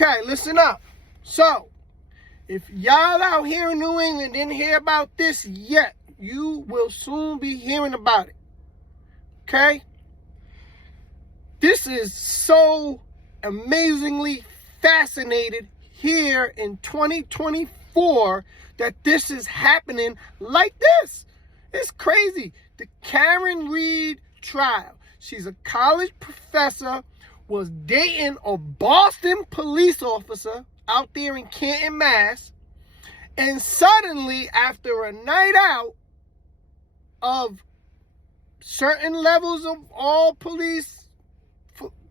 Okay, listen up. So, if y'all out here in New England didn't hear about this yet, you will soon be hearing about it. Okay? This is so amazingly fascinated here in 2024 that this is happening like this. It's crazy. The KarenReadTrial. She's a college professor, was dating a Boston police officer out there in Canton, Mass. And suddenly, after a night out of certain levels of all police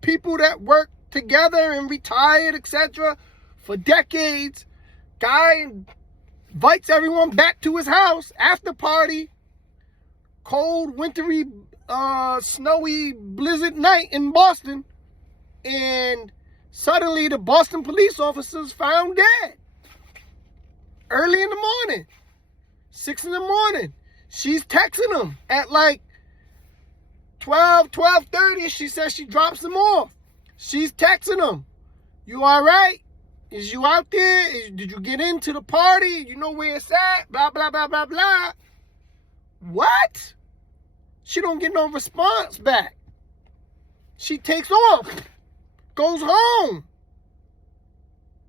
people that work together and retired, etc., for decades, guy invites everyone back to his house, after party, cold, wintry, snowy, blizzard night in Boston, and suddenly the Boston police officers found dead. Early in the morning, 6 in the morning. She's texting them at like 12:30. She says she drops them off. She's texting them. You all right? Is you out there? Did you get into the party? You know where it's at? Blah, blah, blah, blah, blah. What? She don't get no response back. She takes off. Goes home.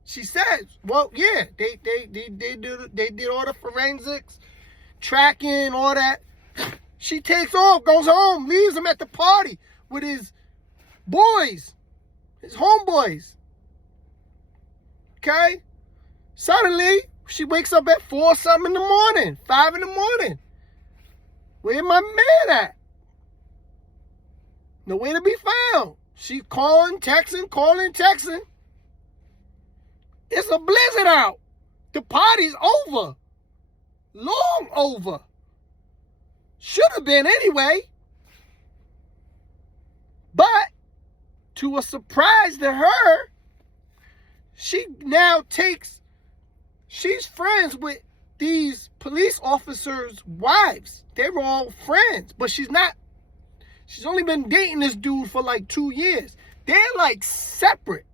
She says, well, yeah, they did all the forensics, tracking, all that. She takes off, goes home, leaves him at the party with his boys, his homeboys. Okay? Suddenly, she wakes up at 4 something in the morning, 5 in the morning. Where my man at? Nowhere to be found. She calling, texting. It's a blizzard out. The party's over. Long over. Should have been anyway. But, to a surprise to her, she now she's friends with these police officers' wives. They were all friends, but she's only been dating this dude for like 2 years. They're like separate.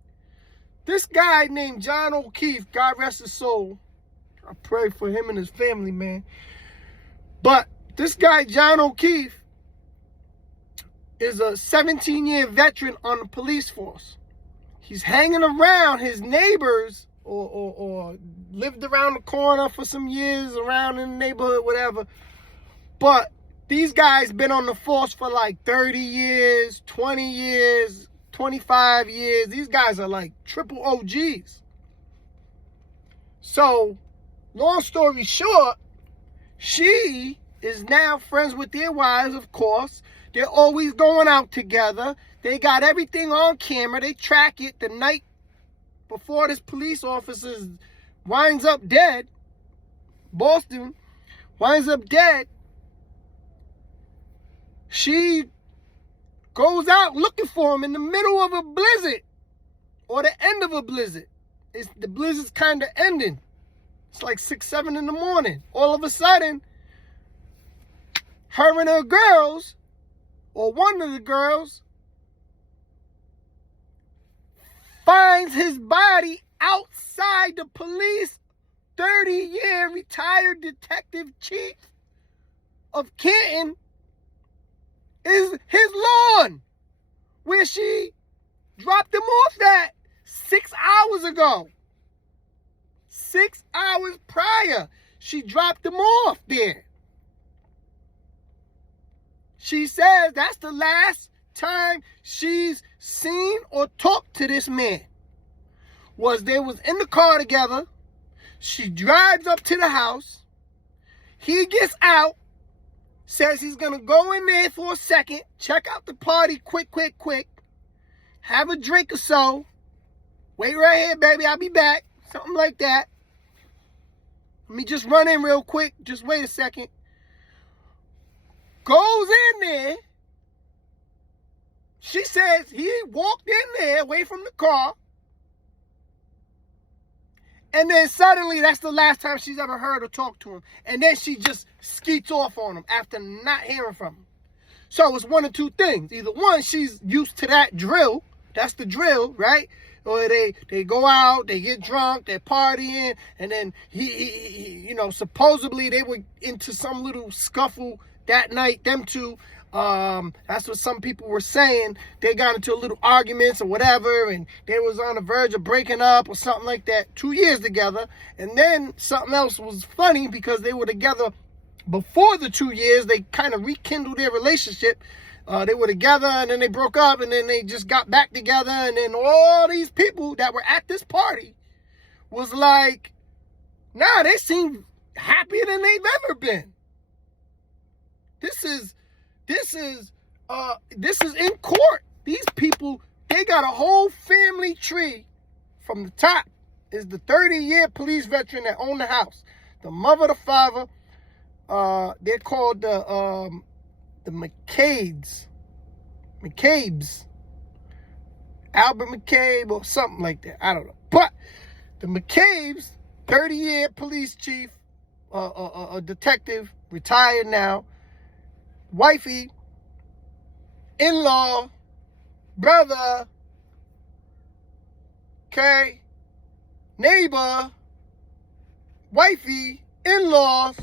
This guy named John O'Keefe, God rest his soul. I pray for him and his family, man. But this guy, John O'Keefe, is a 17-year veteran on the police force. He's hanging around his neighbors or lived around the corner for some years, around in the neighborhood, whatever. But these guys been on the force for like 30 years, 20 years, 25 years. These guys are like triple OGs. So, long story short, she is now friends with their wives, of course. They're always going out together. They got everything on camera. They track it the night before this police officer winds up dead. Boston winds up dead. She goes out looking for him in the middle of a blizzard or the end of a blizzard. The blizzard's kind of ending. It's like 6, 7 in the morning. All of a sudden, her and her girls, or one of the girls, finds his body outside the police 30-year retired detective chief of Canton is his lawn, where she dropped him off that 6 hours ago. 6 hours prior, she dropped him off there. She says that's the last time she's seen or talked to this man. They was in the car together. She drives up to the house. He gets out. Says he's going to go in there for a second, check out the party quick. Have a drink or so. Wait right here, baby, I'll be back. Something like that. Let me just run in real quick. Just wait a second. Goes in there. She says he walked in there away from the car. And then suddenly, that's the last time she's ever heard or talked to him. And then she just skeets off on him after not hearing from him. So it's one of two things. Either one, she's used to that drill. That's the drill, right? or they go out, they get drunk, they're partying, and then he supposedly they were into some little scuffle that night, them two. That's what some people were saying. They got into a little arguments or whatever, and they was on the verge of breaking up or something like that. 2 years together. And then something else was funny, because they were together before the 2 years. They kind of rekindled their relationship. They were together, and then they broke up, and then they just got back together. And then all these people that were at this party was like, nah, they seem happier than they've ever been. This is in court. These people, they got a whole family tree. From the top is the 30-year police veteran that owned the house. The mother, the father, they're called the McCabe's. Albert McCabe or something like that. I don't know. But the McCabe's, 30-year police chief, a detective, retired now, wifey, in-law, brother, okay, neighbor, wifey, in-laws,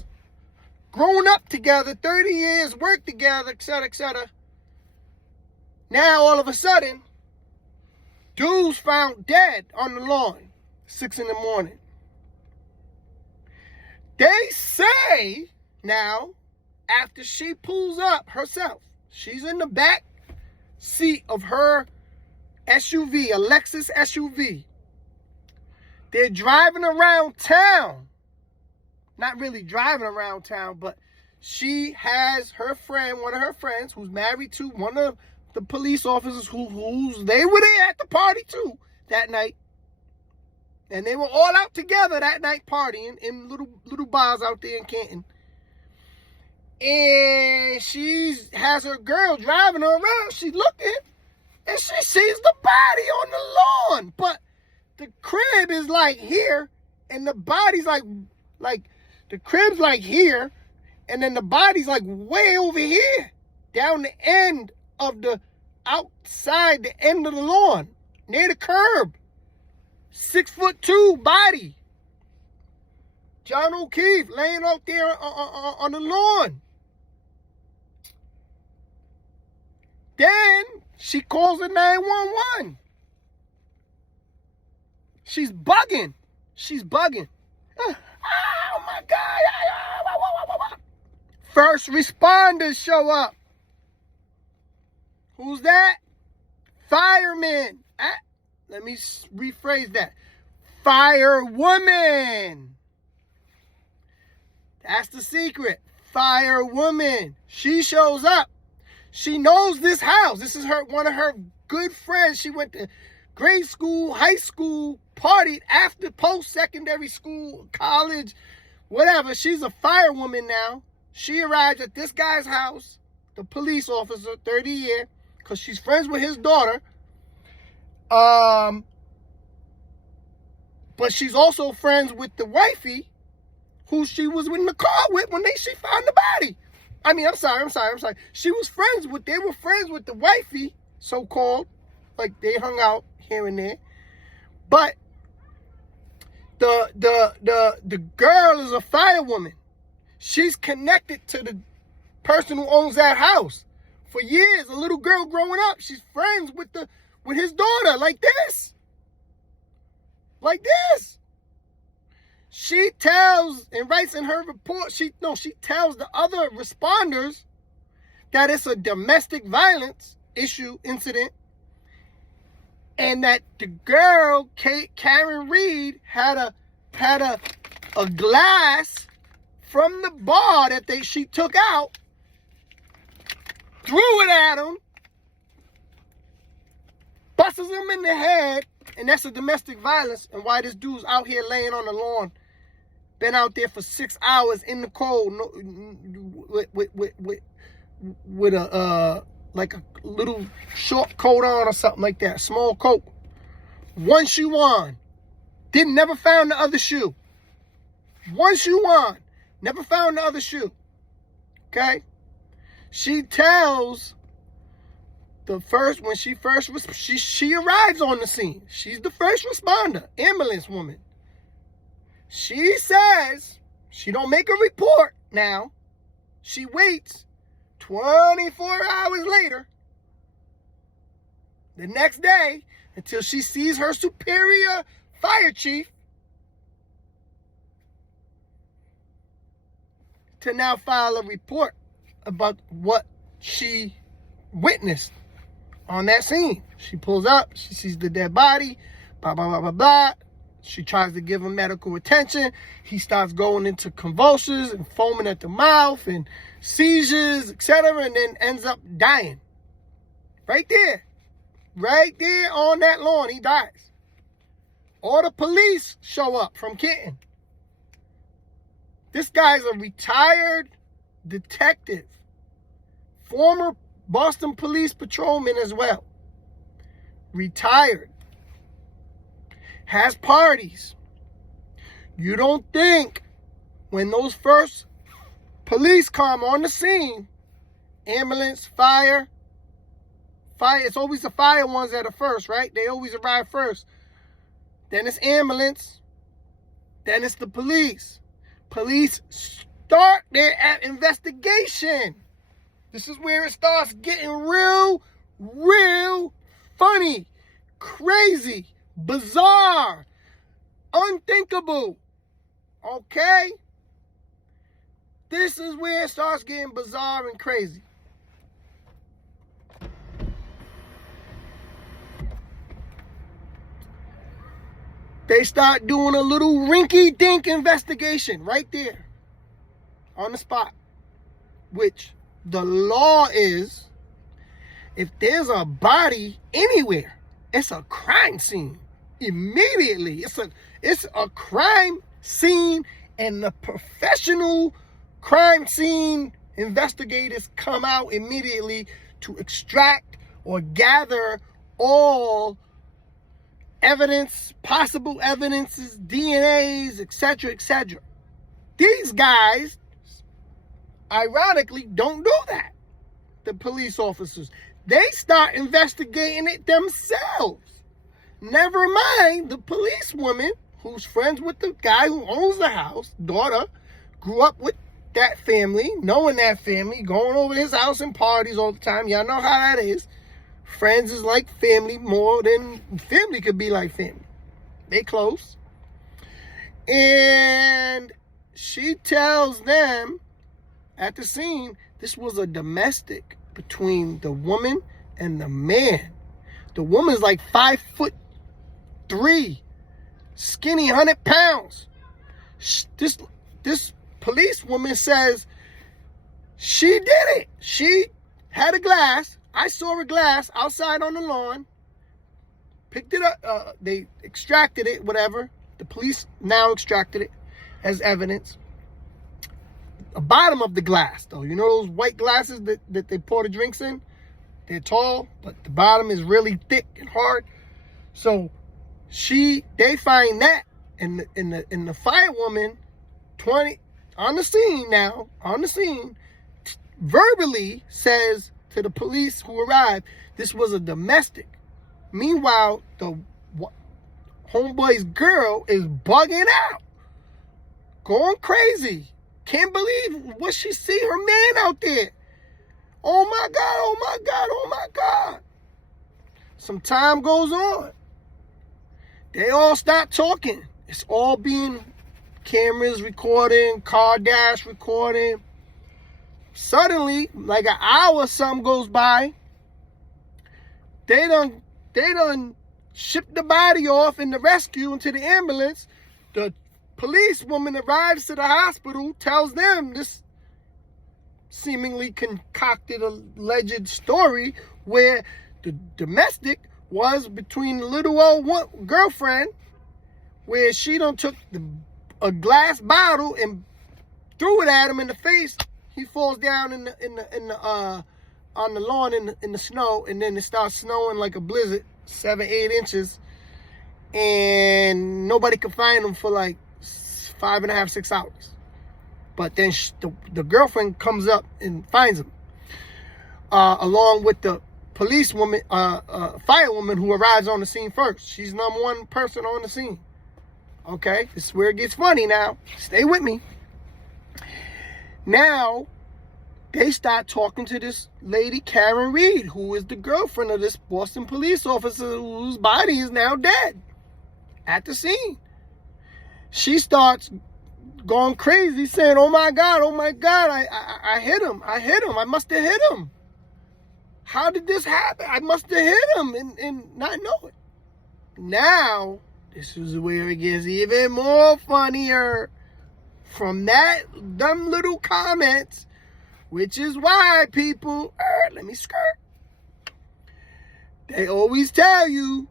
grown up together, 30 years, worked together, etc., etc. Now, all of a sudden, dude's found dead on the lawn, 6 in the morning. They say now, after she pulls up herself, she's in the back seat of her SUV, a Lexus SUV. They're driving around town. Not really driving around town, but she has her friend, one of her friends, who's married to one of the police officers who's they were there at the party too that night. And they were all out together that night partying in little bars out there in Canton. And she has her girl driving her around. She's looking, and she sees the body on the lawn. But the crib is like here, and the body's like the crib's like here, and then the body's like way over here, down the end of the outside the end of the lawn, near the curb. 6'2" body. John O'Keefe laying out there on the lawn. Then she calls the 911. She's bugging. Oh my God. First responders show up. Who's that? Firemen. Let me rephrase that. Firewoman. That's the secret. Firewoman. She shows up. She knows this house. This is one of her good friends. She went to grade school, high school, partied after post-secondary school, college, whatever. She's a firewoman now. She arrives at this guy's house, the police officer, 30-year, because she's friends with his daughter. But she's also friends with the wifey, who she was in the car with when she found the body. I'm sorry. They were friends with the wifey, so-called. Like, they hung out here and there. But the girl is a firewoman. She's connected to the person who owns that house. For years, a little girl growing up, she's friends with his daughter, like this. She tells and writes in her report, she tells the other responders that it's a domestic violence incident, and that the girl, Karen Reed, had a glass from the bar that she took out, threw it at him, busts him in the head, and that's a domestic violence. And why this dude's out here laying on the lawn, been out there for 6 hours in the cold, with a like a little short coat on or something like that, small coat, one shoe on, never found the other shoe. One shoe on, never found the other shoe. Okay, she tells when she arrives on the scene. She's the first responder, ambulance woman. She says she don't make a report now. She waits 24 hours later, the next day, until she sees her superior fire chief to now file a report about what she witnessed on that scene. She pulls up, she sees the dead body, blah, blah, blah, blah, blah. She tries to give him medical attention. He starts going into convulsions and foaming at the mouth and seizures, etc., and then ends up dying. Right there on that lawn, he dies. All the police show up from Canton. This guy's a retired detective, former Boston police patrolman as well. Retired. Has parties. You don't think when those first police come on the scene, ambulance, fire, it's always the fire ones that are first, right? They always arrive first. Then it's ambulance. Then it's the police. Police start their investigation. This is where it starts getting real funny, crazy, bizarre, unthinkable. Okay? This is where it starts getting bizarre and crazy. They start doing a little rinky-dink investigation right there on the spot, which the law is, if there's a body anywhere, it's a crime scene. Immediately, it's a crime scene, and the professional crime scene investigators come out immediately to extract or gather all evidence, possible evidences, DNAs, etc., etc. These guys, ironically, don't do that. The police officers, they start investigating it themselves. Never mind the policewoman who's friends with the guy who owns the house, daughter, grew up with that family, knowing that family, going over his house and parties all the time. Y'all know how that is. Friends is like family more than family could be like family. They close. And she tells them at the scene, this was a domestic between the woman and the man. The woman's like 5'3", skinny, 100 pounds. This policewoman says she did it. She had a glass. I saw a glass outside on the lawn. Picked it up. They extracted it, whatever. The police now extracted it as evidence. The bottom of the glass, though. You know those white glasses that they pour the drinks in? They're tall, but the bottom is really thick and hard. So they find that, and the firewoman, on the scene, verbally says to the police who arrived, this was a domestic. Meanwhile, the homeboy's girl is bugging out, going crazy. Can't believe what she see her man out there. Oh my God, oh my God, oh my God. Some time goes on. They all start talking. It's all being cameras recording, car dash recording. Suddenly, like an hour or something goes by, they done shipped the body off in the rescue into the ambulance. The policewoman arrives to the hospital, tells them this seemingly concocted alleged story where the domestic was between the little old girlfriend, where she done took a glass bottle and threw it at him in the face. He falls down on the lawn in the snow, and then it starts snowing like a blizzard, 7-8 inches, and nobody could find him for like 5.5, 6 hours. But then the girlfriend comes up and finds him, along with the policewoman, firewoman who arrives on the scene first. She's number one person on the scene. Okay, this is where it gets funny now. Stay with me. Now, they start talking to this lady, Karen Reed, who is the girlfriend of this Boston police officer whose body is now dead at the scene. She starts going crazy, saying, oh my God, I hit him. I must have hit him. How did this happen? I must have hit him and not know it. Now, this is where it gets even more funnier. From that dumb little comments, which is why people, let me skirt. They always tell you,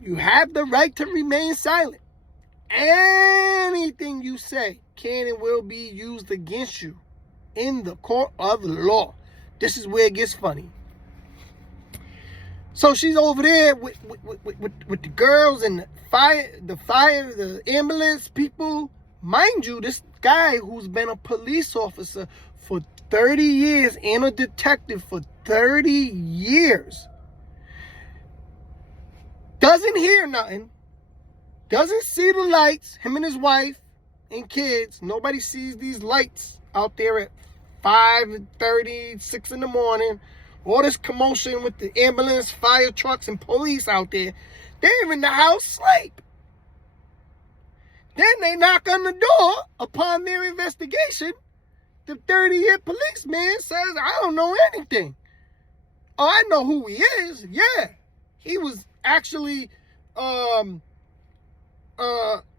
you have the right to remain silent. Anything you say can and will be used against you in the court of law. This is where it gets funny. So she's over there with the girls and the ambulance people. Mind you, this guy who's been a police officer for 30 years and a detective for 30 years doesn't hear nothing, doesn't see the lights, him and his wife and kids. Nobody sees these lights out there at 5:30, 6 in the morning. All this commotion with the ambulance, fire trucks, and police out there. They're in the house sleep. Then they knock on the door upon their investigation. The 30-year policeman says, I don't know anything. Oh, I know who he is. Yeah. He was actually,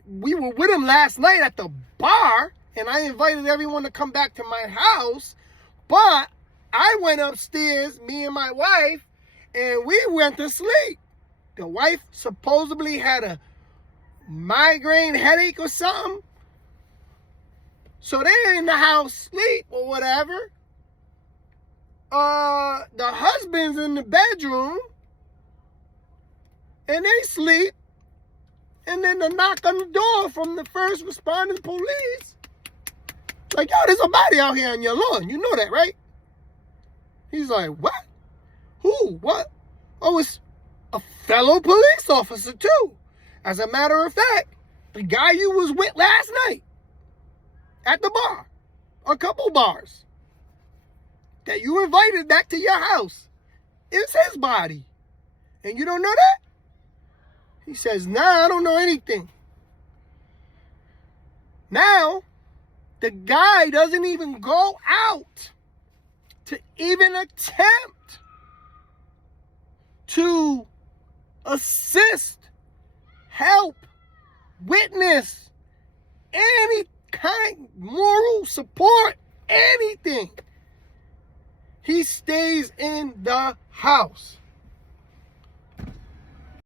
we were with him last night at the bar, and I invited everyone to come back to my house, but I went upstairs, me and my wife, and we went to sleep. The wife supposedly had a migraine headache or something. So they're in the house sleep or whatever. The husband's in the bedroom, and they sleep. And then the knock on the door from the first responding police. Like, yo, there's a body out here on your lawn. You know that, right? He's like, what? Who? What? Oh, it's a fellow police officer, too. As a matter of fact, the guy you was with last night at the bar, a couple bars, that you invited back to your house, is his body. And you don't know that? He says, nah, I don't know anything. Now, the guy doesn't even go out to even attempt to assist, help, witness, any kind, moral support, anything. He stays in the house.